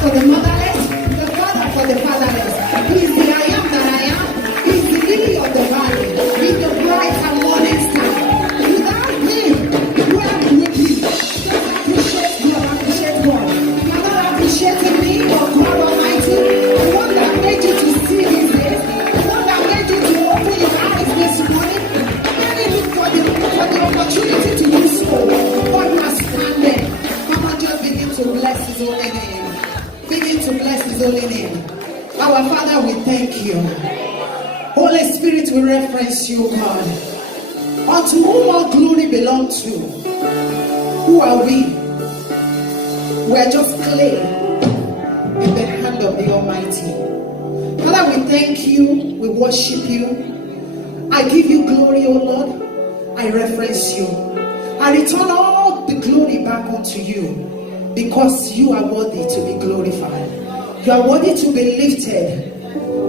for the motherless, the father for the fatherless. He's the I am that I am. He's the lily of the valley. He's the bright and morning star. Without him, where would we be? Just appreciate God, appreciate God. You're not appreciating me or God Almighty, the one that made you to see these days, the one that made you to open your eyes this morning. Thank you for the opportunity to do so. God, you are standing. Come on, just begin to bless his holy name. Begin to bless his holy name. Our Father, we thank you. Holy Spirit, we reference you, God. Unto whom all glory belongs to. Who are we? We are just clay in the hand of the Almighty. Father, we thank you. We worship you. I give you glory, O Lord. I reference you. I return all the glory back unto you, because you are worthy to be glorified. You are worthy to be lifted.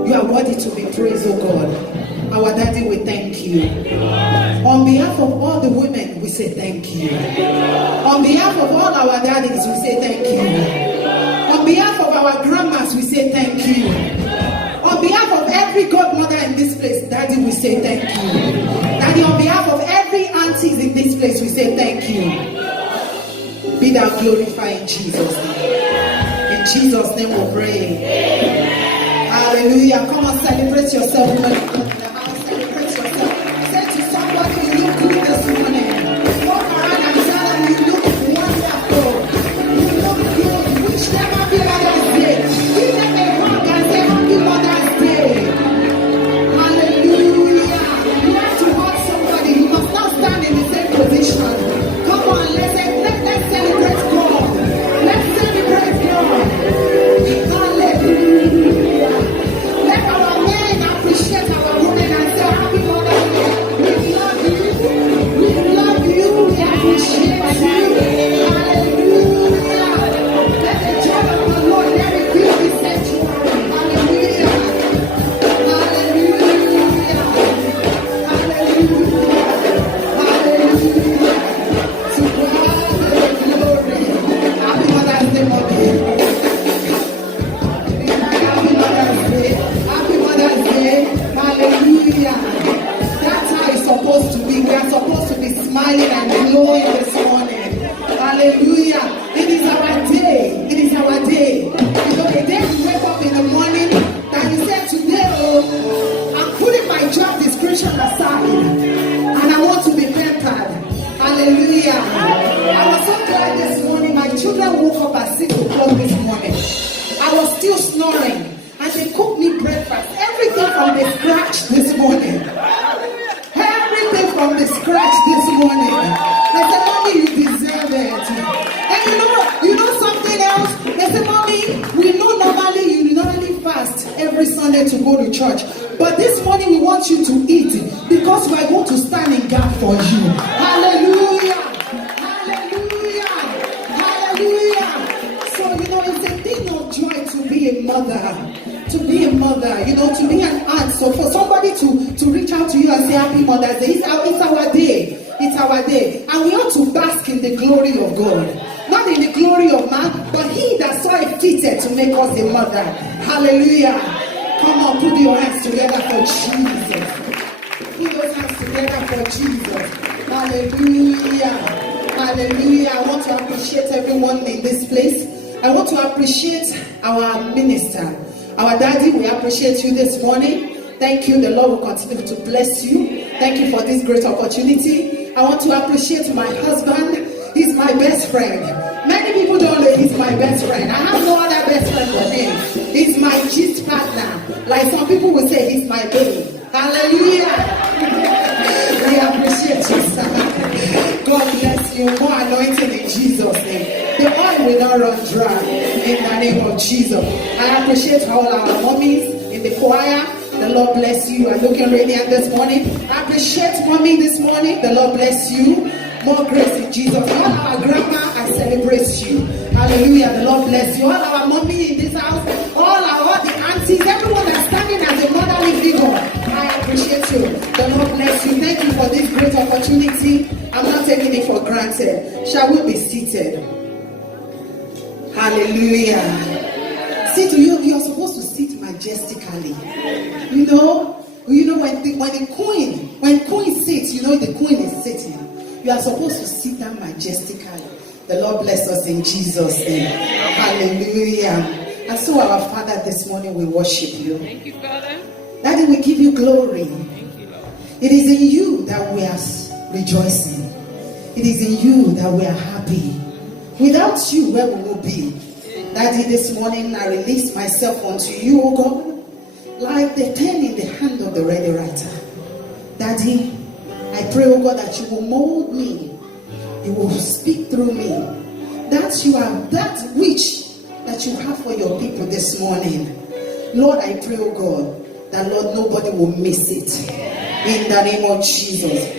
You are worthy to be praised, oh God. Our Daddy, we thank you. On behalf of all the women, we say thank you. On behalf of all our daddies, we say thank you. On behalf of our grandmas, we say thank you. On behalf of every godmother in this place, Daddy, we say thank you. Daddy, on behalf of every aunties in this place, we say thank you. Be thou glorified in Jesus' name. In Jesus' name we pray. Hallelujah. Come on, celebrate yourself. Come on, in the house, celebrate yourself. Say to somebody, you look good this morning. Walk around and tell them you look wonderful. You look good. Wish them happy Mother's Day. Give them a hug and say happy Mother's Day. Hallelujah. You have to hug somebody. You must not stand in the same position. Come on, let's celebrate God. Let's celebrate God. Hallelujah. Let our men appreciate our women and say happy Mother's Day. We love you. We love you. We appreciate you. Hallelujah. Let the joy of the Lord, let it be the sanctuary. Hallelujah. Hallelujah. Hallelujah. Hallelujah. To God be the glory. Happy Mother's Day, Mommy. Happy Mother's Day. Happy Mother's Day. Hallelujah. That's how it's supposed to be. We are supposed to be smiling and glowing this morning. Hallelujah. It is our day. It is our day. You know, the day you wake up in the morning and you say, today, oh, I'm putting my job description aside and I want to be pampered. Hallelujah. I was so glad this morning. My children woke up at 6 o'clock this morning. I was still snoring and they cooked me breakfast. Everything from the scratch this morning. Everything from the scratch this morning. They said, Mommy, you deserve it. And you know something else? They said, Mommy, we know normally you normally fast every Sunday to go to church. But this morning we want you to eat because we are going to stand in gap for you. Hallelujah. Hallelujah. Hallelujah. So, it's a thing of joy to be a mother. To be a mother, to be an aunt. So for somebody to reach out to you and say happy Mother's Day, it's our day. It's our day. And we ought to bask in the glory of God. Not in the glory of man, but he that saw it fitted to make us a mother. Hallelujah. Come on, put your hands together for Jesus. Put those hands together for Jesus. Hallelujah. Hallelujah. I want to appreciate everyone in this place. I want to appreciate our minister. Our Daddy, we appreciate you this morning. Thank you. The Lord will continue to bless you. Thank you for this great opportunity. I want to appreciate my husband. He's my best friend. Many people don't know he's my best friend. I have no other best friend but him. He's my gist partner. Like some people will say, he's my baby. Hallelujah. We appreciate you, sir. God bless you. More anointing in Jesus' name. The oil will not run dry in the name of Jesus. I appreciate all our mommies in the choir. The Lord bless you. I'm looking radiant this morning. I appreciate mommy this morning. The Lord bless you. More grace in Jesus. All our grandma, I celebrate you. Hallelujah. The Lord bless you. All our mommy in this house, all the aunties, everyone that's standing as a motherly figure, I appreciate you. The Lord bless you. Thank you for this great opportunity. I'm not taking it for granted. Shall we be seated? Hallelujah. Sit, you're supposed to sit majestically. You know when queen sits, the queen is sitting. You are supposed to sit down majestically. The Lord bless us in Jesus' name. Hallelujah. And so our Father, this morning we worship you. Thank you, Father. Daddy, we give you glory. Thank you, Lord. It is in you that we are rejoicing. It is in you that we are happy. Without you, where we will be? Daddy, this morning I release myself unto you, O God, like the pen in the hand of the ready writer. Daddy, I pray, O God, that you will mold me. You will speak through me. That you are that which that you have for your people this morning. Lord, I pray, O God, that Lord, nobody will miss it. In the name of Jesus.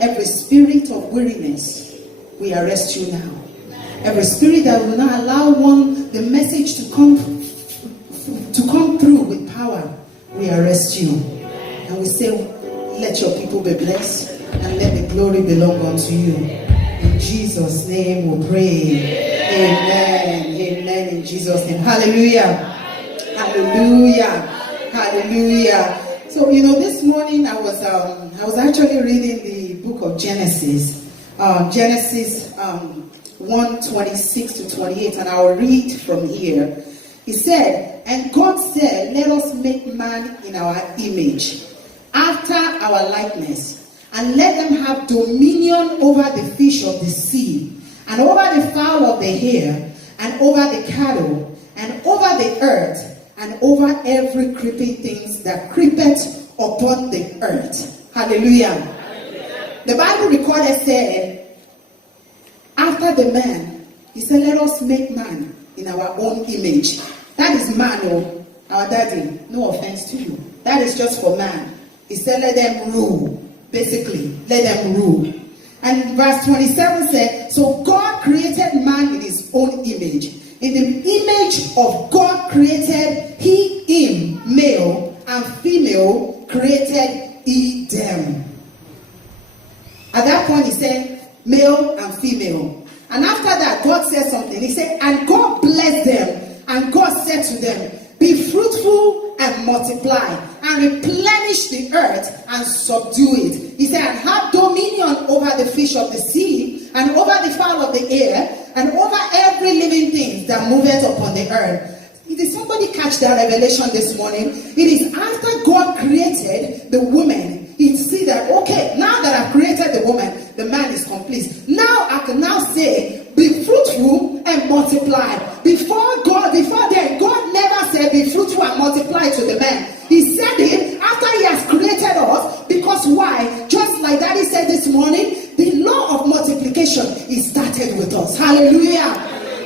Every spirit of weariness, we arrest you now. Every spirit that will not allow the message to come through with power, we arrest you. And we say, let your people be blessed and let the glory belong unto you. In Jesus' name we pray. Amen. Amen. In Jesus' name. Hallelujah. Hallelujah. Hallelujah. So, this morning I was actually reading the book of Genesis. Genesis 1:26 to 28, and I'll read from here. He said, and God said, let us make man in our image, after our likeness, and let them have dominion over the fish of the sea, and over the fowl of the air, and over the cattle, and over the earth, and over every creeping thing that creepeth upon the earth. Hallelujah. The Bible recorded said, after the man, he said, let us make man in our own image. That is man, our daddy. No offense to you. That is just for man. He said, let them rule. Basically, let them rule. And verse 27 said, so God created man in his own image. In the image of God created he him, male and female created he them. At that point he said, male and female. And after that, God said something. He said, and God blessed them. And God said to them, be fruitful and multiply, and replenish the earth and subdue it. He said, and have dominion over the fish of the sea, and over the fowl of the air, and over every living thing that moveth upon the earth. Did somebody catch that revelation this morning? It is after God created the woman, he see that, okay, now that I've created the woman, the man is complete. Now I can now say, be fruitful and multiply. Before then, God never said be fruitful and multiply to the man. He said it after he has created us, because why? Just like Daddy said this morning, the law of multiplication, he started with us. Hallelujah.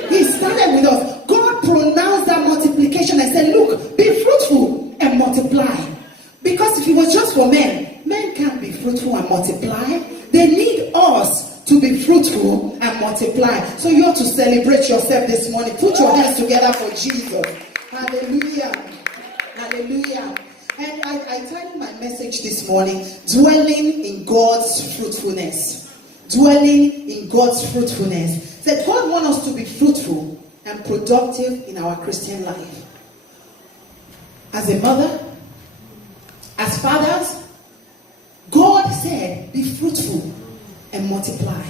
He started with us. God pronounced that multiplication and said, look, be fruitful and multiply. Because if it was just for men can't be fruitful and multiply. They need us to be fruitful and multiply. So you ought to celebrate yourself this morning. Put your hands together for Jesus. Hallelujah. Hallelujah. And I titled my message this morning, dwelling in God's fruitfulness. Dwelling in God's fruitfulness. That God wants us to be fruitful and productive in our Christian life. As a mother, as fathers, God said, be fruitful and multiply.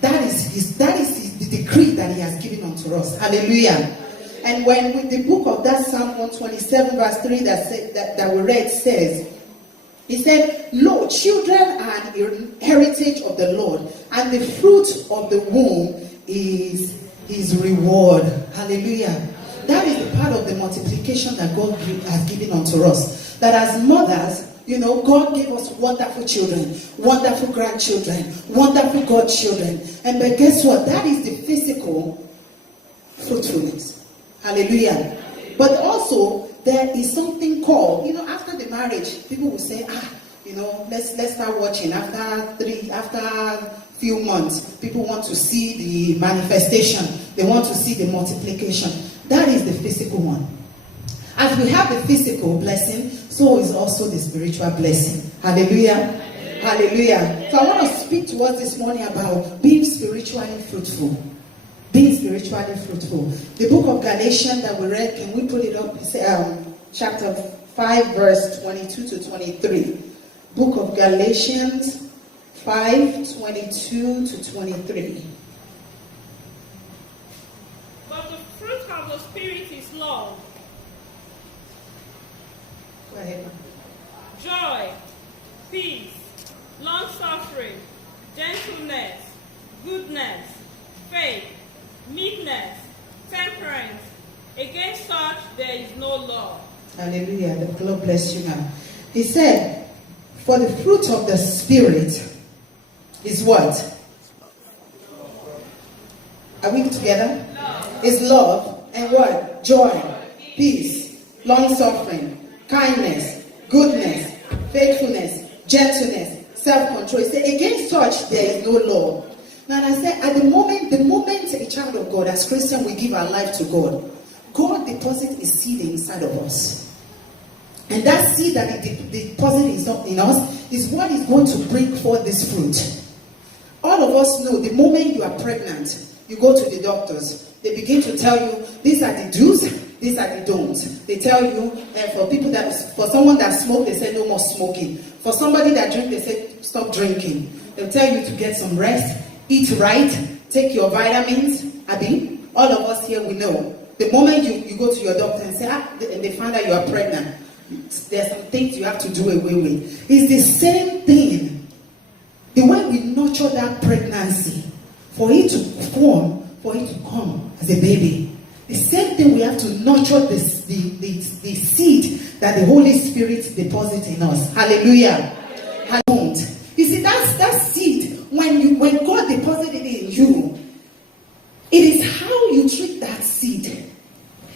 That is the decree that he has given unto us. Hallelujah. And when with the book of that Psalm 127 verse 3 that we read says, he said, lo, children are an heritage of the Lord, and the fruit of the womb is his reward. Hallelujah. That is the part of the multiplication that God has given unto us. That as mothers, God gave us wonderful children, wonderful grandchildren, wonderful godchildren. But guess what? That is the physical fruitfulness. Hallelujah. But also, there is something called, after the marriage, people will say, let's start watching. After few months, people want to see the manifestation. They want to see the multiplication. That is the physical one. As we have the physical blessing, so is also the spiritual blessing. Hallelujah. Hallelujah. So I want to speak to us this morning about being spiritually fruitful. being spiritually fruitful. The book of Galatians that we read, can we put it up? It's, chapter 5, verse 22 to 23. Book of Galatians 5, 22 to 23. But the fruit of the Spirit is love. Go ahead. Joy, peace, long-suffering, gentleness, goodness, faith, meekness, temperance. Against such there is no law. Hallelujah. The Lord bless you now. He said, for the fruit of the Spirit is what? Are we together? Love. Is love and what? Joy, peace, long-suffering, kindness, goodness, faithfulness, gentleness, self-control. He said, against such there is no law. Now, I said, at the moment a child of God, as Christian, we give our life to God, God deposits a seed inside of us. And that seed that He deposits in us is what is going to bring forth this fruit. All of us know the moment you are pregnant, you go to the doctors. They begin to tell you, these are the do's, these are the don'ts. They tell you, for someone that smokes, they say no more smoking. For somebody that drinks, they say stop drinking. They'll tell you to get some rest, eat right, take your vitamins. Abi, all of us here, we know. The moment you go to your doctor and say, and they find out you are pregnant, there's some things you have to do away with. It's the same thing. The way we nurture that pregnancy, for it to form, for it to come as a baby. The same thing we have to nurture the seed that the Holy Spirit deposits in us. Hallelujah. You see, that seed, when God deposited it in you, it is how you treat that seed.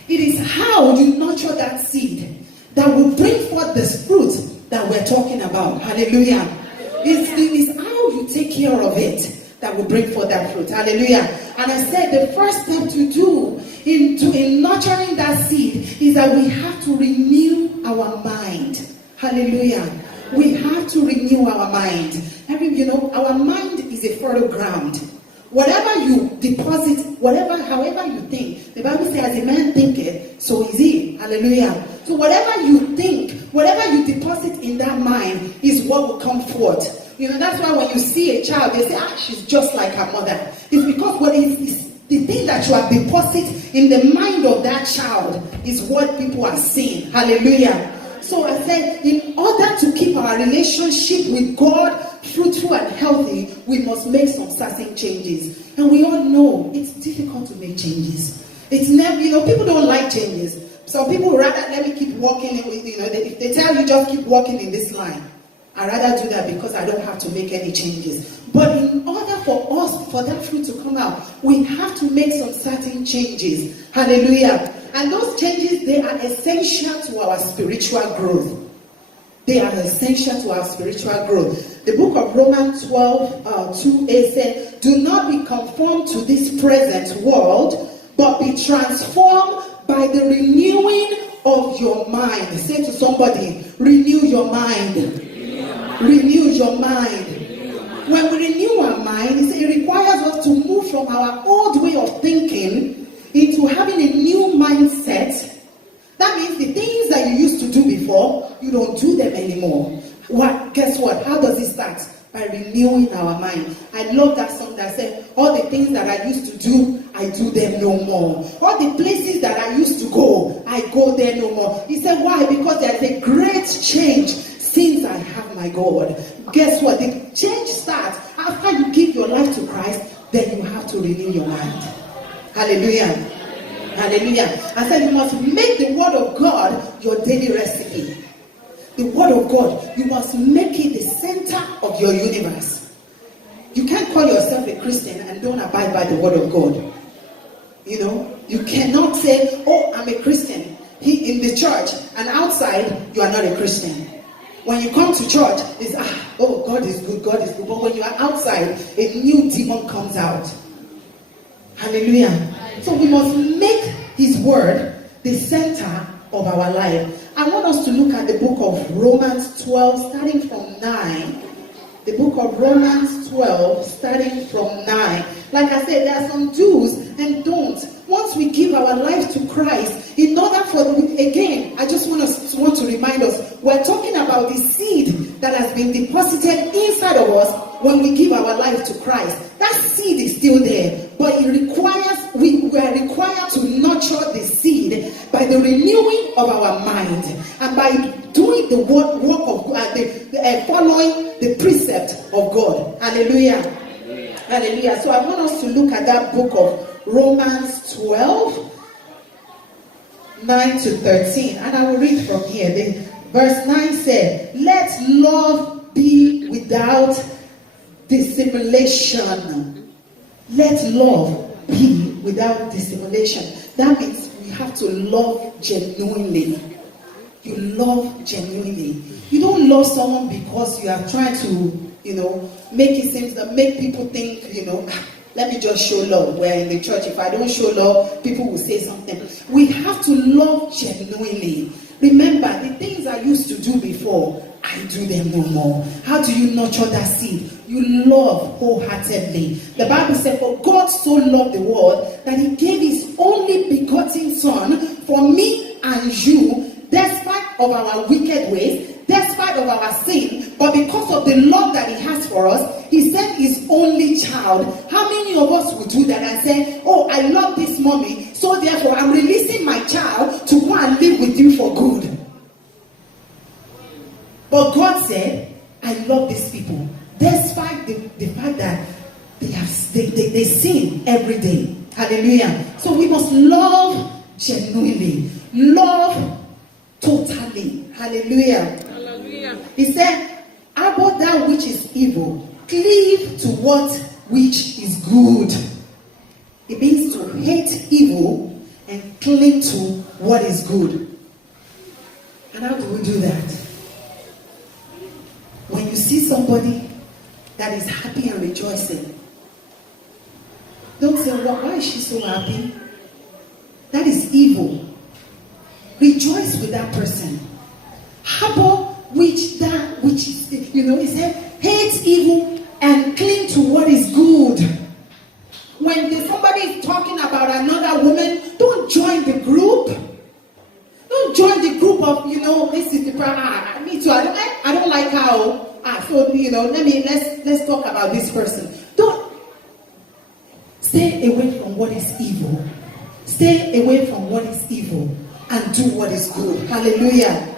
It is how you nurture that seed that will bring forth this fruit that we're talking about. Hallelujah. It's how you take care of it that will bring forth that fruit. Hallelujah. And I said the first step to do in nurturing that seed is that we have to renew our mind. Hallelujah. We have to renew our mind. Our mind is a fertile ground. Whatever you deposit, however you think, the Bible says, as a man thinketh, so is he. Hallelujah. So whatever you think, whatever you deposit in that mind is what will come forth. That's why when you see a child, they say, she's just like her mother. It's because the thing that you have deposited in the mind of that child is what people are seeing. Hallelujah. So I said, in order to keep our relationship with God fruitful and healthy, we must make some certain changes. And we all know it's difficult to make changes. It's never, people don't like changes. Some people rather let me keep walking. If they tell you just keep walking in this line, I'd rather do that because I don't have to make any changes. But in order for that fruit to come out, we have to make some certain changes. Hallelujah. And those changes, they are essential to our spiritual growth. They are essential to our spiritual growth. The book of Romans 12:2a says, do not be conformed to this present world, but be transformed by the renewing of your mind. Say to somebody, renew your mind. Renew your mind. When we renew our mind, it requires us to move from our old way of thinking into having a new mindset. That means the things that you used to do before, you don't do them anymore. Guess what? How does it start? By renewing our mind. I love that song that said, all the things that I used to do, I do them no more. All the places that I used to go, I go there no more. He said, why? Because there's a great change since I have my God. Guess what? The change starts after you give your life to Christ, then you have to renew your mind. Hallelujah. Hallelujah. I said you must make the word of God your daily recipe. The word of God, you must make it the center of your universe. You can't call yourself a Christian and don't abide by the word of God. You cannot say, oh, I'm a Christian in the church, and outside you are not a Christian. When you come to church, it's, oh, God is good, God is good. But when you are outside, a new demon comes out. Hallelujah. So we must make his word the center of our life. I want us to look at the book of Romans 12, starting from 9. The book of Romans 12, starting from 9. Like I said, there are some do's and don'ts. Once we give our life to Christ, in order for, again, I just want to remind us, we're talking about the seed that has been deposited inside of us when we give our life to Christ. That seed is still there, but it requires, we are required to nurture the seed by the renewing of our mind and by doing the work of God, following the precept of God. Hallelujah. Hallelujah. So I want us to look at that book of Romans 12, 9 to 13. And I will read from here. Verse 9 said, let love be without dissimulation. Let love be without dissimulation. That means we have to love genuinely. You love genuinely. You don't love someone because you are trying to, make it seem that make people think, let me just show love. We're in the church. If I don't show love, people will say something. We have to love genuinely. Remember, the things I used to do before, I do them no more. How do you nurture that seed? You love wholeheartedly. The Bible said, for God so loved the world that he gave his only begotten Son for me and you, despite of our wicked ways, despite of our sin, but because of the love that he has for us, he sent his only child. How many of us would do that and say, oh, I love this mommy, so therefore I'm releasing my child to go and live with you for good? But God said, I love these people, despite the fact that they sin every day. Hallelujah. So we must love genuinely, love totally. Hallelujah. Hallelujah. He said, abhor that which is evil, cleave to what which is good. It means to hate evil and cling to what is good. And how do we do that? When you see somebody that is happy and rejoicing, don't say, well, why is she so happy? That is evil. Rejoice with that person. Abhor that which is, he said, hate evil and cling to what is good. When somebody is talking about another woman, don't join the group. Don't join the group of, this is the problem. Me too. I don't like how. Let's talk about this person. Don't stay away from what is evil. Stay away from what is evil and do what is good. Hallelujah.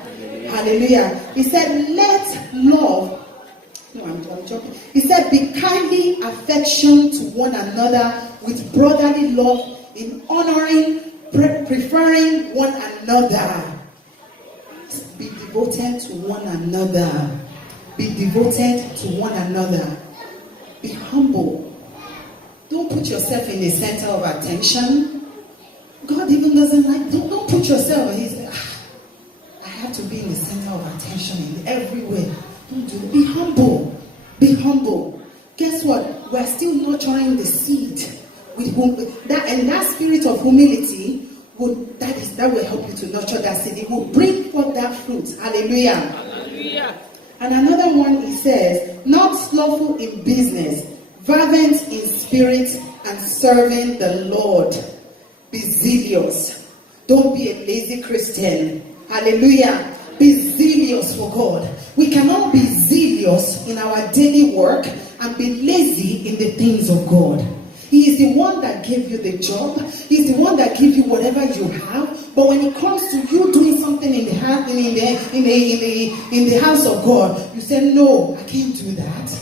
Hallelujah. He said, let love. No, I'm joking. He said, be kindly affection to one another with brotherly love, in honoring, preferring one another. Be devoted to one another. Be devoted to one another. Be humble. Don't put yourself in the center of attention. God even doesn't like, don't put yourself, I have to be in the center of attention in every way. Don't do it. Be humble. Be humble. Guess what? We're still nurturing the seed. That spirit of humility that will help you to nurture that seed. It will bring forth that fruit. Hallelujah. Hallelujah. And another one, he says, not slothful in business, fervent in spirit, and serving the Lord. Be zealous. Don't be a lazy Christian. Hallelujah. Be zealous for God. We cannot be zealous in our daily work and be lazy in the things of God. He is the one that gave you the job. He's the one that gives you whatever you have. But when it comes to you doing something in the house of God, you say, no, I can't do that.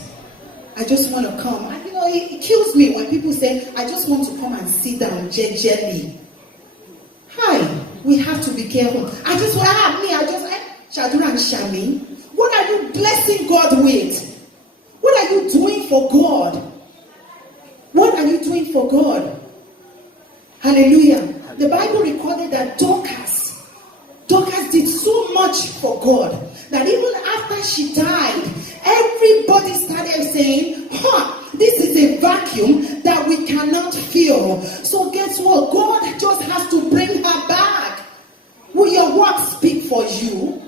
I just want to come. And it kills me when people say, I just want to come and sit down gently. Hi, we have to be careful. Shadura and Shami. What are you blessing God with? What are you doing for God? What are you doing for God? Hallelujah. The Bible recorded that Dorcas did so much for God that even after she died, everybody started saying, this is a vacuum that we cannot fill. So guess what? God just has to bring her back. Will your work speak for you?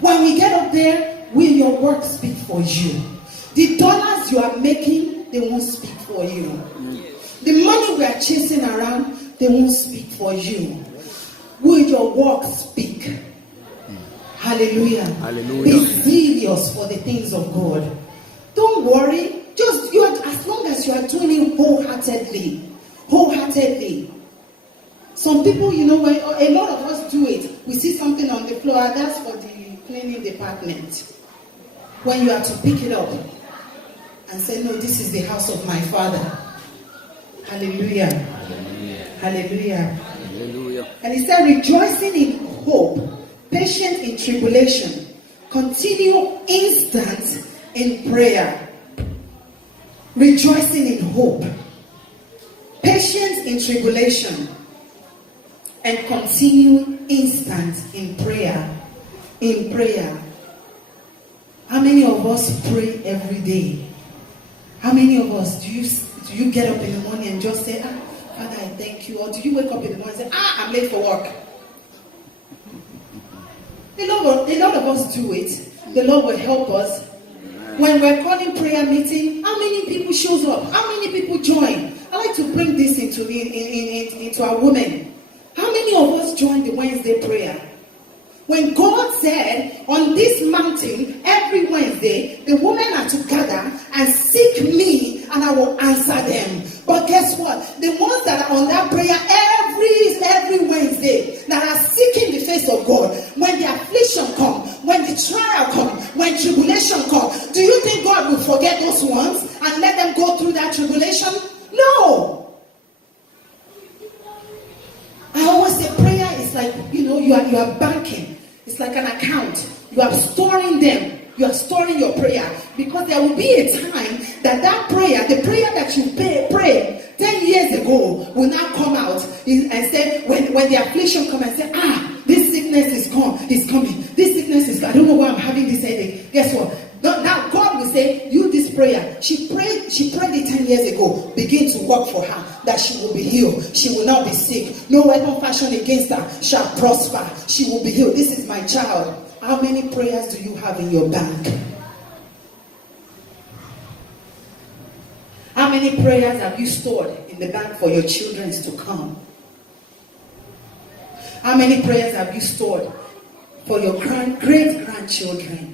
When we get up there, will your work speak for you? The dollars you are making, they won't speak for you. The money we are chasing around, they won't speak for you. Will your work speak? Hallelujah. Hallelujah. Be serious for the things of God. Don't worry. Just you are, as long as you are doing it wholeheartedly. Wholeheartedly. Some people, you know, when a lot of us do it, we see something on the floor, that's for the cleaning department. When you have to pick it up and say, no, this is the house of my Father. Hallelujah. Hallelujah. Hallelujah. And he said, rejoicing in hope, patient in tribulation, continue instant in prayer. Rejoicing in hope, patient in tribulation, and continue instant in prayer. In prayer. How many of us pray every day? How many of us do you get up in the morning and just say, Father, I thank you? Or do you wake up in the morning and say, I'm late for work? A lot of us do it. The Lord will help us. When we're calling prayer meeting, how many people shows up? How many people join? I like to bring this into our women. How many of us join the Wednesday prayer? When God said, on this mountain, every Wednesday, the women are to gather and seek me, and I will answer them. But guess what? The ones that are on that prayer every Wednesday, that are seeking the face of God, when the affliction comes, when the trial comes, when tribulation comes, do you think God will forget those ones and let them go through that tribulation? No. I always say prayer is like, you are banking. It's like an account. You are storing them. You are storing your prayer. Because there will be a time that prayer, the prayer that you prayed 10 years ago, will now come out and say, when the affliction comes and say, this sickness is coming. This sickness is, I don't know why I'm having this headache. Guess what? Now God will say, you this prayer. She prayed it 10 years ago. Begin to work for her, that she will be healed. She will not be sick. No weapon fashioned against her shall prosper. She will be healed. This is my child. How many prayers do you have in your bank? How many prayers have you stored in the bank for your children to come? How many prayers have you stored for your great-grandchildren?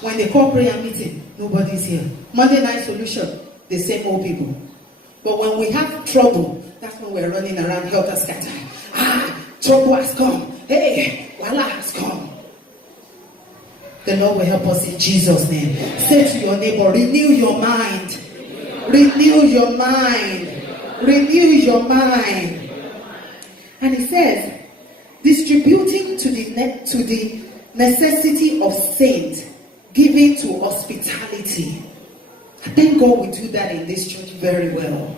When they call prayer meeting, nobody's here. Monday night solution, the same old people. But when we have trouble, that's when we're running around helter-skelter. Trouble has come. Hey, voila has come. The Lord will help us in Jesus' name. Say to your neighbor, renew your mind. Renew your mind. Renew your mind. And he says, distributing to the necessity of saints, giving to hospitality. I thank God we do that in this church very well.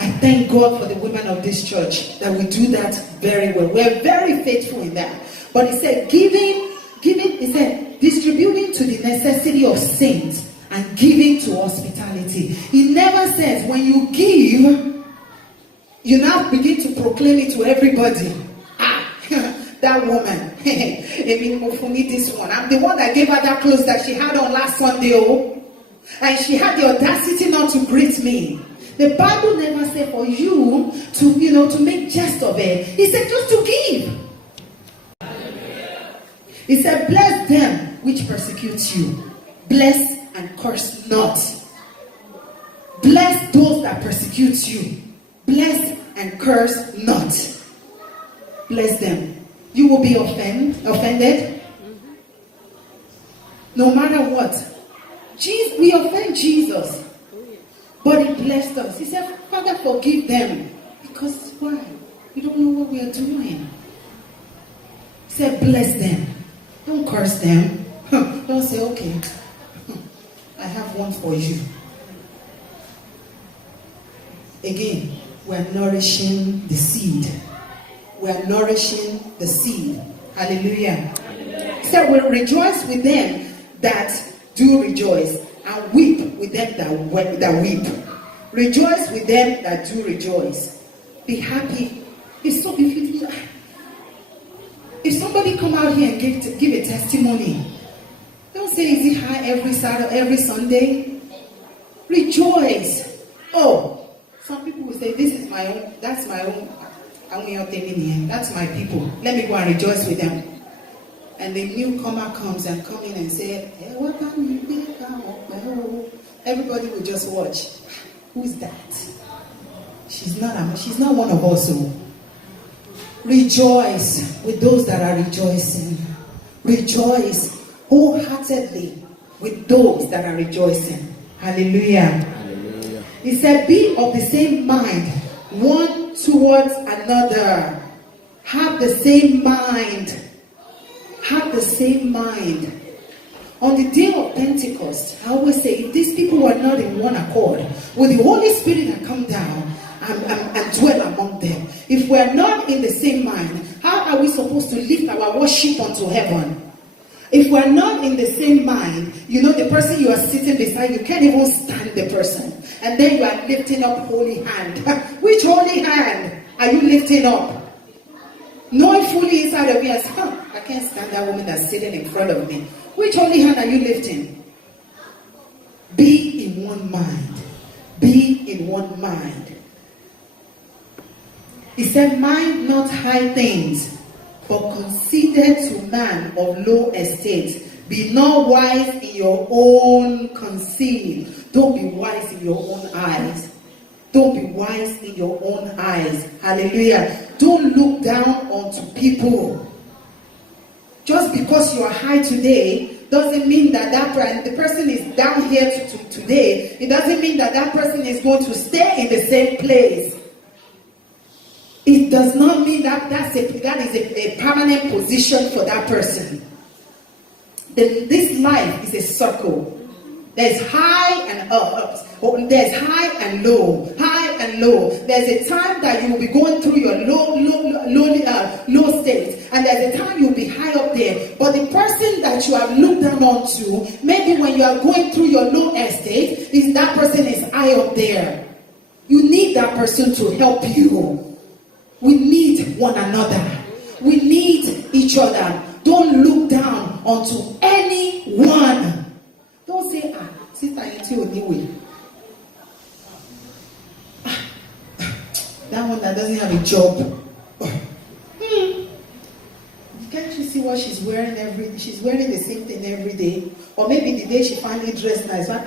I thank God for the women of this church that we do that very well. We're very faithful in that. But he said, he said, distributing to the necessity of saints and giving to hospitality. He never says, when you give, you now begin to proclaim it to everybody. That woman, for me, this one, I'm the one that gave her that clothes that she had on last Sunday, and she had the audacity not to greet me. The Bible never said for you to make jest of it. He said just to give. He said, bless them which persecute you. Bless and curse not. Bless those that persecute you. Bless and curse not. Bless them. You will be offended. No matter what. We offend Jesus. But he blessed us. He said, Father, forgive them. Because why? We don't know what we are doing. He said, bless them. Don't curse them. Don't say, okay, I have one for you. Again, we are nourishing the seed. We are nourishing the seed. Hallelujah. So we'll rejoice with them that do rejoice, and weep with them that weep. Rejoice with them that do rejoice. Be happy. If somebody come out here and give a testimony Don't say, is it high every Saturday, every Sunday? Rejoice. Oh, some people will say, this is my own, that's my own. That's my people. Let me go and rejoice with them. And the newcomer comes and come in and say, hey, what can you do? Everybody will just watch. Who's that? She's not one of us. So rejoice with those that are rejoicing. Rejoice wholeheartedly with those that are rejoicing. Hallelujah. Hallelujah. He said, be of the same mind, one towards another. Have the same mind. Have the same mind. On the day of Pentecost, I always say, if these people were not in one accord, with the Holy Spirit had come down and dwell among them, if we're not in the same mind, how are we supposed to lift our worship unto heaven? If we're not in the same mind, the person you are sitting beside, you can't even stand the person. And then you are lifting up holy hand. Which holy hand are you lifting up? Knowing fully inside of you, I can't stand that woman that's sitting in front of me. Which holy hand are you lifting? Be in one mind. Be in one mind. He said, mind not high things, but consider to man of low estate. Be not wise in your own conceit. Don't be wise in your own eyes. Don't be wise in your own eyes. Hallelujah. Don't look down onto people. Just because you are high today doesn't mean that the person is down here today. It doesn't mean that person is going to stay in the same place. It does not mean that is a permanent position for that person. This life is a circle. There's high and up. There's high and low. High and low. There's a time that you will be going through your low state. And there's a time you'll be high up there. But the person that you have looked down onto, maybe when you are going through your low estate, that person is high up there. You need that person to help you. We need one another. We need each other. Don't look down onto anyone. Don't say, sister, anyway. That one that doesn't have a job. Can't you see what she's wearing she's wearing the same thing every day? Or maybe the day she finally dressed nice. That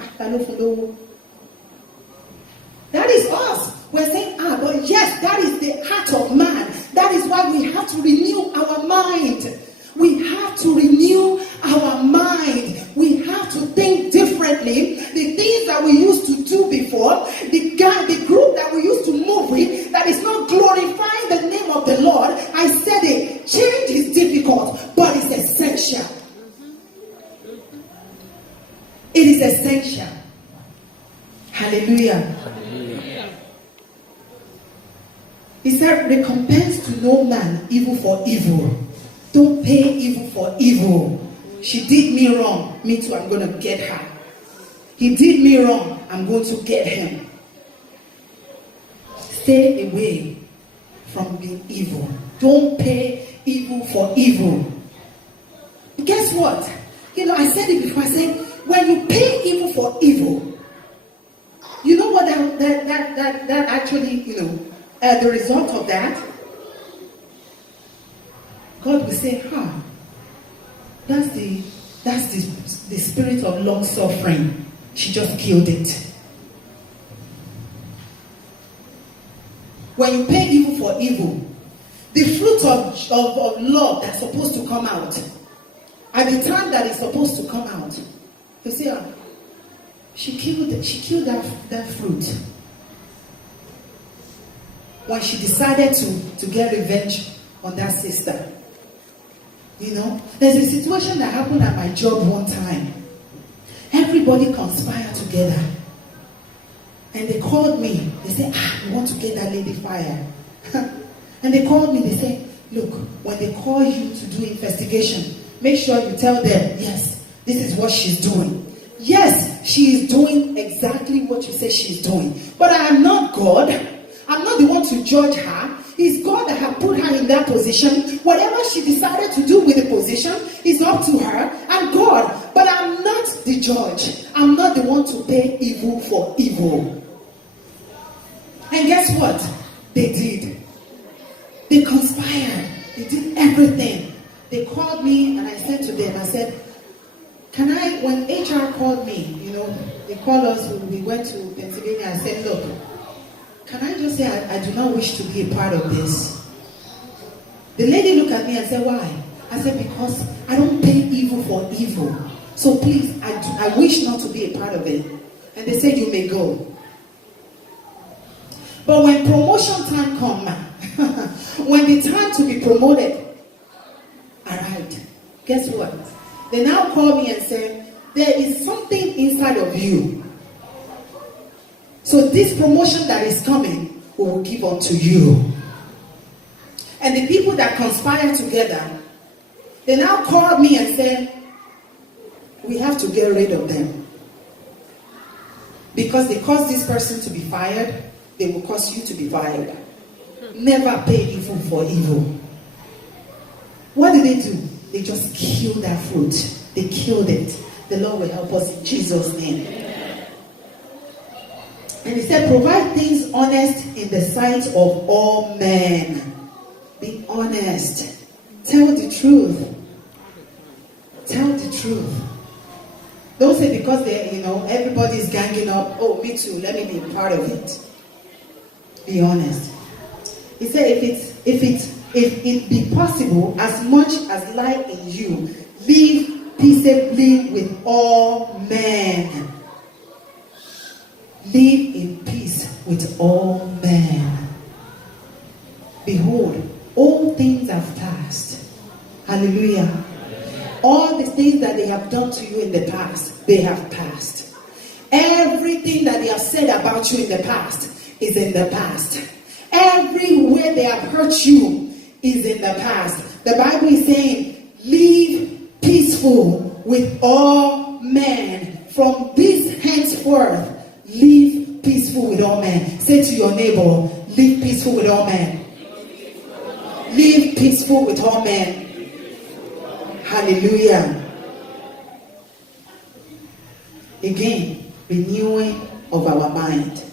is us. We're saying, but yes, that is the heart of man. That is why we have to renew our mind. We have to renew our mind. We have to think differently. The things that we used to do before, the group that we used to move with, that is not glorifying the name of the Lord. I said it. Change is difficult, but it's essential. It is essential. Hallelujah. Hallelujah. He said, recompense to no man evil for evil. Don't pay evil for evil. She did me wrong. Me too, I'm going to get her. He did me wrong. I'm going to get him. Stay away from being evil. Don't pay evil for evil. Guess what? I said it before. I said, when you pay evil for evil, you know what that actually, the result of that? God will say, that's the spirit of long suffering. She just killed it. When you pay evil for evil, the fruit of love that's supposed to come out, at the time that it's supposed to come out, you see, she killed that fruit. When she decided to get revenge on that sister. There's a situation that happened at my job one time. Everybody conspired together. And they called me. They said, we want to get that lady fired. And they called me. They said, look, when they call you to do investigation, make sure you tell them, yes, this is what she's doing. Yes, she is doing exactly what you say she's doing. But I am not God. I'm not the one to judge her. It's God that has put her in that position. Whatever she decided to do with the position is up to her and God. But judge. I'm not the one to pay evil for evil. And guess what? They did. They conspired. They did everything. They called me and I said to them, I said, when HR called me, they called us, we went to Pennsylvania, I said, look, can I just say I do not wish to be a part of this? The lady looked at me and said, why? I said, because I don't pay evil for evil. So please, I wish not to be a part of it. And they said, you may go. But when promotion time comes, when the time to be promoted arrived, guess what? They now call me and say, there is something inside of you. So this promotion that is coming, we will give unto you. And the people that conspire together, they now called me and said, we have to get rid of them. Because they caused this person to be fired, they will cause you to be fired. Never pay evil for evil. What did they do? They just killed that fruit. They killed it. The Lord will help us in Jesus' name. And he said, provide things honest in the sight of all men. Be honest. Tell the truth. Tell the truth. Don't say because everybody's ganging up, oh, me too, let me be a part of it. Be honest. He said, if it be possible, as much as lie in you, live peaceably with all men. Live in peace with all men. Behold, all things have passed. Hallelujah. All the things that they have done to you in the past, they have passed. Everything that they have said about you in the past is in the past. Everywhere they have hurt you is in the past. The Bible is saying, live peaceful with all men. From this henceforth, live peaceful with all men. Say to your neighbor, live peaceful with all men. Live peaceful with all men. Hallelujah. Again, renewing of our mind.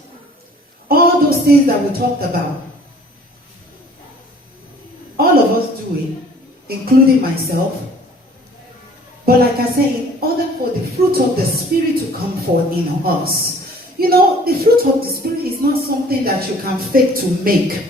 All those things that we talked about, all of us do it, including myself. But like I said, in order for the fruit of the Spirit to come forth in us, the fruit of the Spirit is not something that you can fake to make.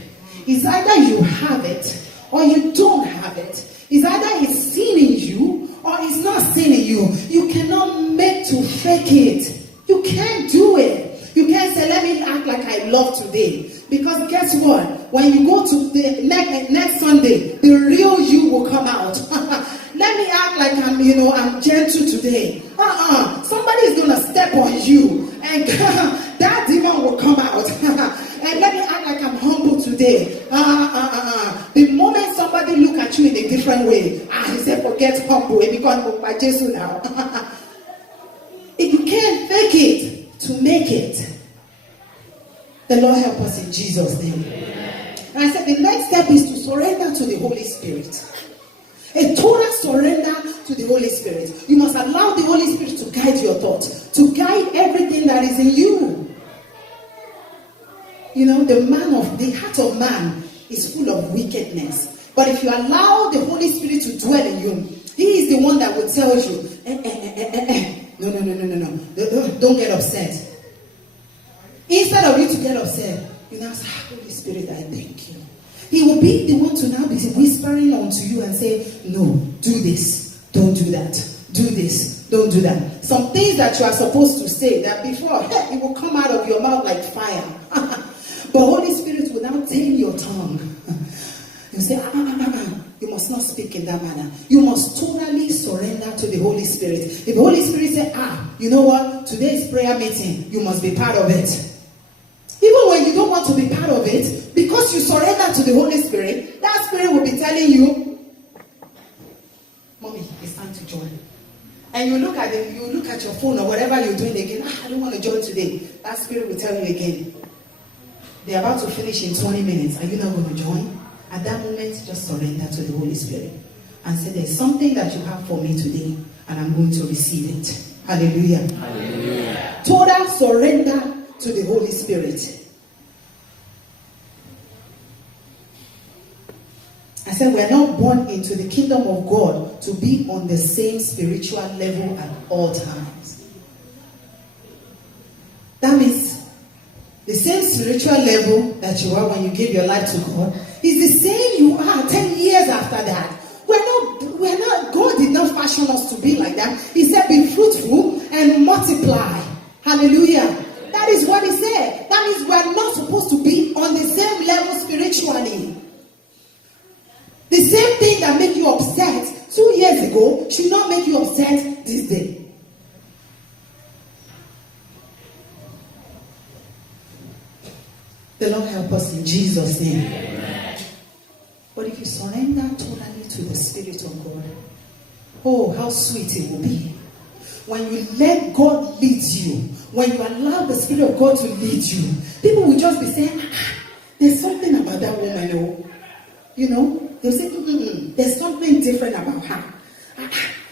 It's either you have it or you don't have it. It's either it's seen in you or it's not seen in you. You cannot make to fake it. You can't do it. You can't say, let me act like I love today. Because guess what? When you go to the next Sunday, the real you will come out. Let me act like I'm gentle today. Somebody is going to step on you. And that demon will come out. And let me act like I'm humble today. The moment somebody look at you in a different way, he said, forget humble. It becomes by Jesus now. You can't fake it to make it. The Lord help us in Jesus' name. And I said the next step is to surrender to the Holy Spirit. A total surrender to the Holy Spirit. You must allow the Holy Spirit to guide your thoughts, to guide everything that is in you. The heart of man is full of wickedness. But if you allow the Holy Spirit to dwell in you, He is the one that will tell you, no, don't get upset. Instead of you to get upset, you now say, Holy Spirit, I thank you. He will be the one to now be whispering unto you and say, no, do this, don't do that. Do this, don't do that. Some things that you are supposed to say that before, it will come out of your mouth like fire. But Holy Spirit will now tame your tongue. You say, you must not speak in that manner. You must totally surrender to the Holy Spirit. If the Holy Spirit says, you know what? Today's prayer meeting, you must be part of it. Even when you don't want to be part of it, because you surrender to the Holy Spirit, that Spirit will be telling you, Mommy, it's time to join. And you look at your phone or whatever you're doing again, I don't want to join today. That Spirit will tell you again, they're about to finish in 20 minutes. Are you not going to join? At that moment, just surrender to the Holy Spirit and say, there's something that you have for me today, and I'm going to receive it. Hallelujah. Hallelujah. Total surrender to the Holy Spirit. I said we're not born into the kingdom of God to be on the same spiritual level at all times. That means the same spiritual level that you are when you give your life to God is the same you are 10 years after that. We're not, God did not fashion us to be like that. He said, be fruitful and multiply. Hallelujah. That is what he said. That means we're not supposed to be on the same level spiritually. The same thing that made you upset 2 years ago should not make you upset this day. The Lord help us in Jesus' name. Amen. But if you surrender totally to the Spirit of God, oh, how sweet it will be. When you let God lead you, when you allow the Spirit of God to lead you, people will just be saying, there's something about that woman, oh. You know, they'll say, there's something different about her.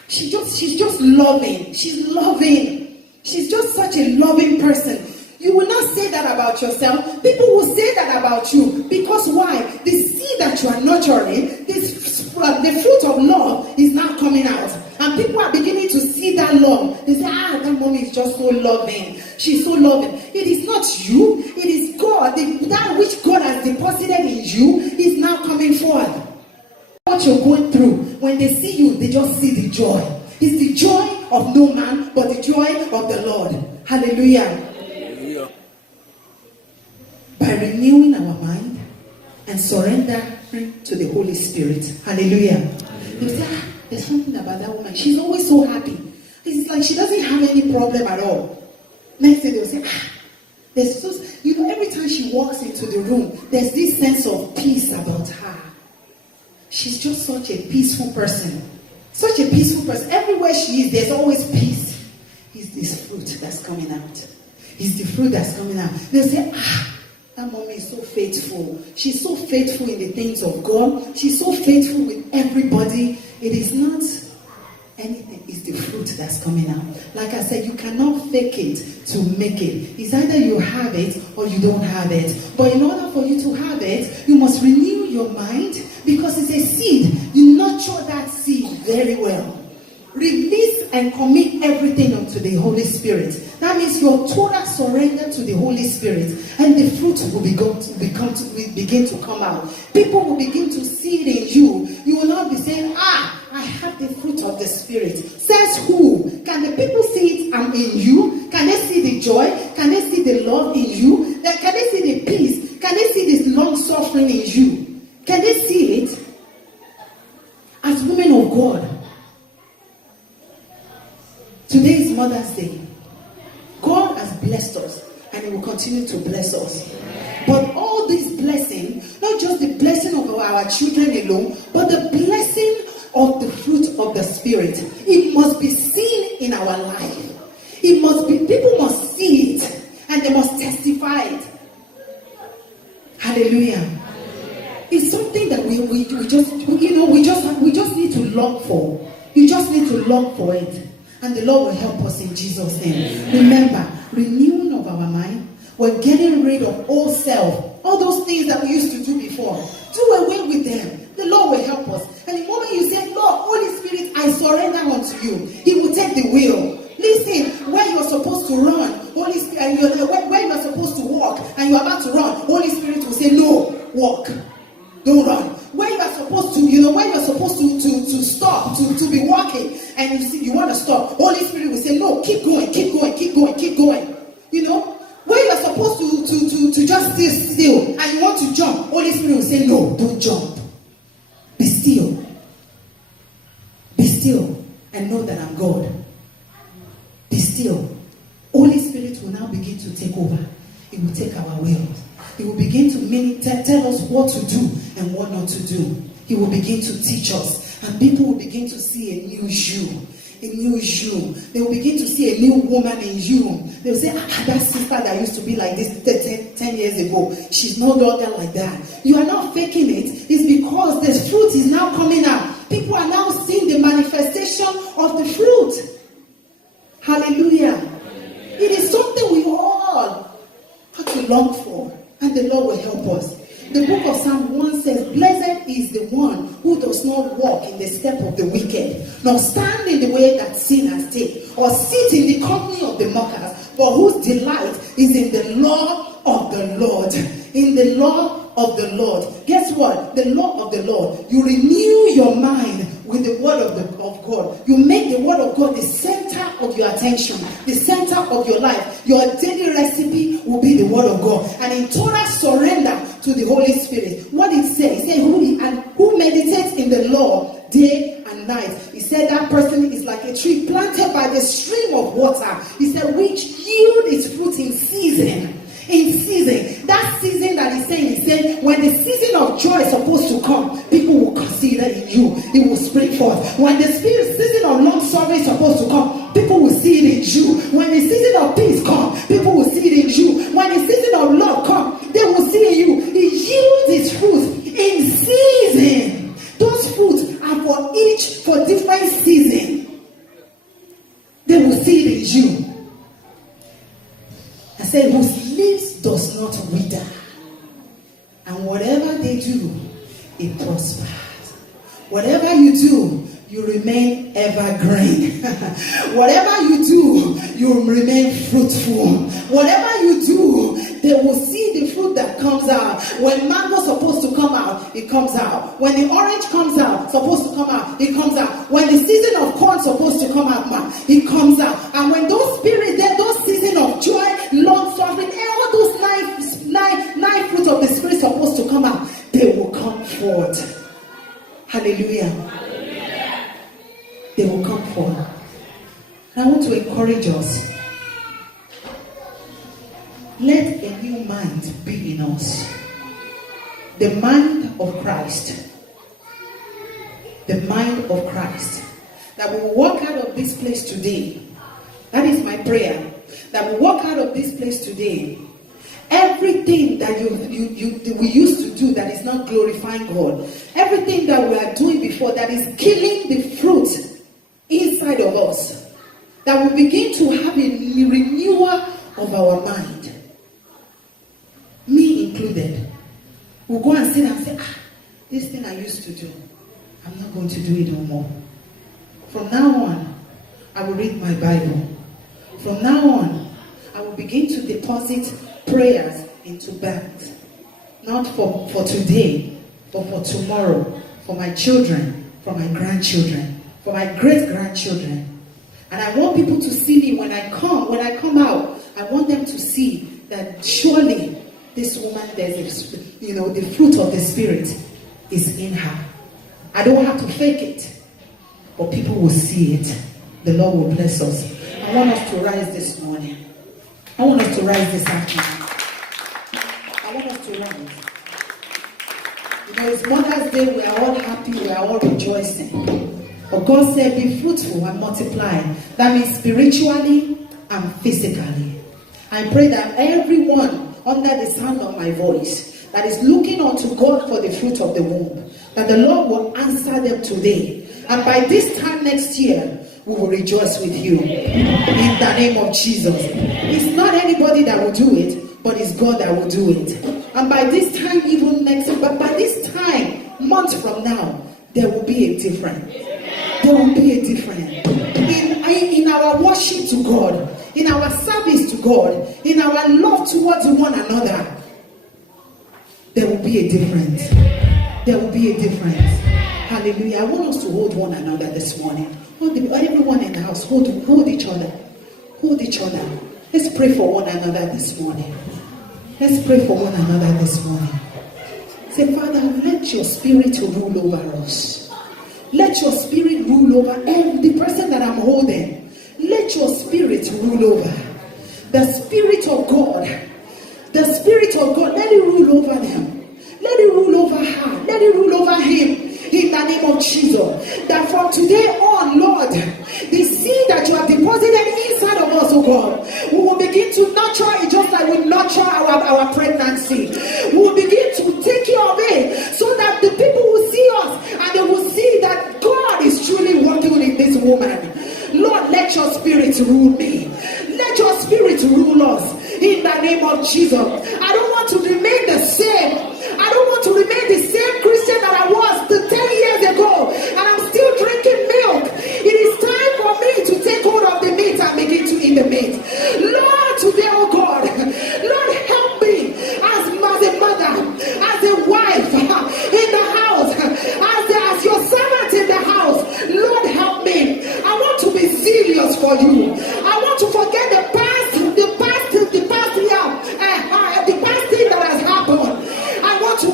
She's just loving. She's loving. She's just such a loving person. You will not say that about yourself. People will say that about you. Because why? The seed that you are nurturing, the fruit of love is now coming out. And people are beginning to see that love. They say, that mommy is just so loving. She's so loving. It is not you. It is God. That which God has deposited in you is now coming forward. What you're going through, when they see you, they just see the joy. It's the joy of no man, but the joy of the Lord. Hallelujah. By renewing our mind and surrendering to the Holy Spirit. Hallelujah. You say, there's something about that woman. She's always so happy. It's like she doesn't have any problem at all. Next thing they'll say, there's so, every time she walks into the room, there's this sense of peace about her. She's just such a peaceful person. Such a peaceful person. Everywhere she is, there's always peace. It's this fruit that's coming out. It's the fruit that's coming out. They'll say, that mommy is so faithful. She's so faithful in the things of God. She's so faithful with everybody. It is not anything. It's the fruit that's coming out. Like I said, you cannot fake it to make it. It's either you have it or you don't have it. But in order for you to have it, you must renew your mind because it's a seed. You nurture that seed very well. Release and commit everything unto the Holy Spirit. That means your total surrender to the Holy Spirit, and the fruit will begin to come out. People will begin to see it in you. You will not be saying, I have the fruit of the Spirit. Says who? Can the people see it in you? Can they see the joy? Can they see the love in you? Can they see the peace? Can they see this long suffering in you? Can they see it? As women of God, today is Mother's Day. God has blessed us and He will continue to bless us. But all this blessing, not just the blessing of our children alone, but the blessing of the fruit of the Spirit. It must be seen in our life. It must be, people must see it and they must testify it. Hallelujah. It's something that we just need to long for. You just need to long for it. And the Lord will help us in Jesus' name. Remember, renewing of our mind. We're getting rid of old self. All those things that we used to do before. Do away with them. The Lord will help us. And the moment you say, Lord, Holy Spirit, I surrender unto you, He will take the wheel. Listen, where you're supposed to run, Holy Spirit, and where you're supposed to walk, and you're about to run, Holy Spirit will say, no, walk. Don't run. Where you are supposed to, where you're supposed to stop, to be walking, and you want to stop, Holy Spirit will say, no, keep going, keep going, keep going, keep going. Where you're supposed to just stay still, and you want to jump, Holy Spirit will say, no, don't jump. Be still. Be still, and know that I'm God. Be still. Holy Spirit will now begin to take over. It will take our wills. He will begin to tell us what to do and what not to do. He will begin to teach us. And people will begin to see a new you. A new you. They will begin to see a new woman in you. They will say, that sister that used to be like this 10 years ago, she's no longer like that. You are not faking it. It's because the fruit is now coming out. People are now seeing the manifestation of the fruit. Hallelujah. It is something we all have to long for, and the Lord will help us. The book of Psalm 1 says, blessed is the one who does not walk in the step of the wicked, nor stand in the way that sinners take, or sit in the company of the mockers, but whose delight is in the law of the Lord. In the law of the Lord. Guess what? The law of the Lord. You renew your mind with the word of God. You make the word of God the center of your attention, the center of your life. Your daily recipe will be the word of God. And in total surrender to the Holy Spirit. What it says, who meditates in the law day and night. He said that person is like a tree planted by the stream of water. He said, which yield its fruit in season. In season, that season that he's saying, when the season of joy is supposed to come, people will consider in you, it will spring forth. When the season of long suffering is supposed to come, people will see it in you. When the season of peace comes, people will see it in you. When the season of love comes, they will see in you. It yields its fruit in season. Those fruits are for different seasons. They will see it in you. I said, whose leaves does not wither, and whatever they do, it prospers. Whatever you do, you remain evergreen. Whatever you do, you remain fruitful. Whatever you do, they will see the fruit that comes out. When mango is supposed to come out, it comes out. When the orange comes out, supposed to come out, it comes out. When the season of corn is supposed to come out, it comes out. And when those spirits, those seasons of joy, long suffering, all those nine fruits of the spirit supposed to come out, they will come forth. Hallelujah. They will come forth. And I want to encourage us. Let a new mind be in us. The mind of Christ. The mind of Christ. That we will walk out of this place today. That is my prayer. That we walk out of this place today. Everything that we used to do that is not glorifying God. Everything that we are doing before that is killing the fruit inside of us. That we begin to have a renewal of our mind. Me included. We'll go and sit and say, this thing I used to do, I'm not going to do it no more. From now on, I will read my Bible. From now on, I will begin to deposit prayers into banks. Not for today, but for tomorrow, for my children, for my grandchildren, for my great-grandchildren. And I want people to see me when I come out. I want them to see that surely this woman, there's the fruit of the Spirit is in her. I don't have to fake it, but people will see it. The Lord will bless us. I want us to rise this morning. I want us to rise this afternoon. I want us to rise. It's Mother's Day. We are all happy. We are all rejoicing. But God said, be fruitful and multiply. That means spiritually and physically. I pray that everyone under the sound of my voice that is looking unto God for the fruit of the womb, that the Lord will answer them today. And by this time next year, we will rejoice with you. In the name of Jesus. It's not anybody that will do it, but it's God that will do it. And by this time, months from now, there will be a difference. There will be a difference. In our worship to God, in our service to God, in our love towards one another, there will be a difference. There will be a difference. Hallelujah. I want us to hold one another this morning. Everyone in the house, hold each other. Hold each other. Let's pray for one another this morning. Let's pray for one another this morning. Say, Father, let your spirit rule over us. Let your spirit rule over every person that I'm holding. Let your spirit rule over. The Spirit of God. The Spirit of God, let it rule over them. Let it rule over her. Let it rule over him. In the name of Jesus. That from today on, Lord, the seed that you have deposited inside of us, oh God, we will begin to nurture it just like we nurture our pregnancy. We will begin to take care of it so that the people will see us and they will see that God is truly working in this woman. Lord, let your spirit rule me.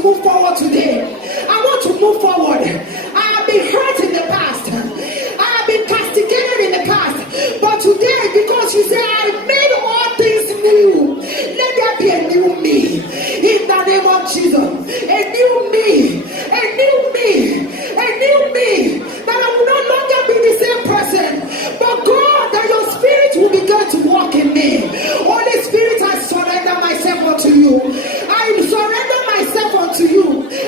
move forward today. I want to move forward. I have been hurt in the past. I have been castigated in the past. But today, because you say, I made all things new, let there be a new me. In the name of Jesus. A new me. A new me. A new me. That I will no longer be the same person. But God, that your spirit will begin to walk in me. Holy Spirit, I surrender myself unto you. I surrender myself unto you.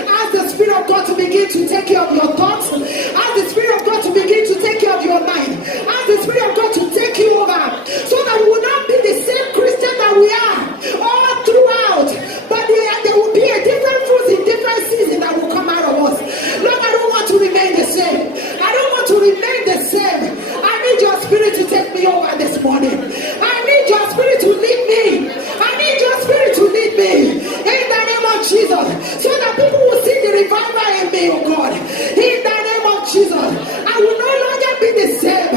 Ask the Spirit of God to begin to take care of your thoughts. Ask the Spirit of God to begin to take care of your mind. Ask the Spirit of God to take you over. So that we will not be the same Christian that we are all throughout. But there will be a different fruit in different seasons that will come out of us. Lord, I don't want to remain the same. I don't want to remain the same. I need your spirit to take me over this morning. I need your spirit to lead me. I need your spirit to lead me. In the name of Jesus. So that people will see the revival in me, oh God. In the name of Jesus. I will no longer be the same.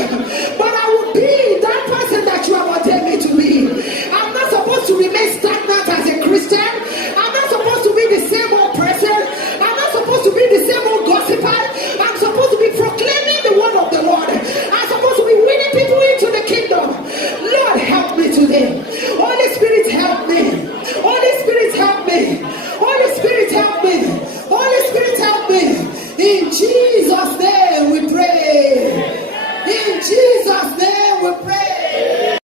But I will be that person that you have ordained me to be. I'm not supposed to remain stagnant as a Christian. I'm not supposed to be the same old person. I'm not supposed to be the same old gossiper. I'm supposed to be proclaiming the word of the Lord. I'm supposed to be winning people into the kingdom. Lord, help me today. Holy Spirit, help me. Holy Spirit, help me. Holy Spirit, help me. Holy Spirit, help me. In Jesus' name.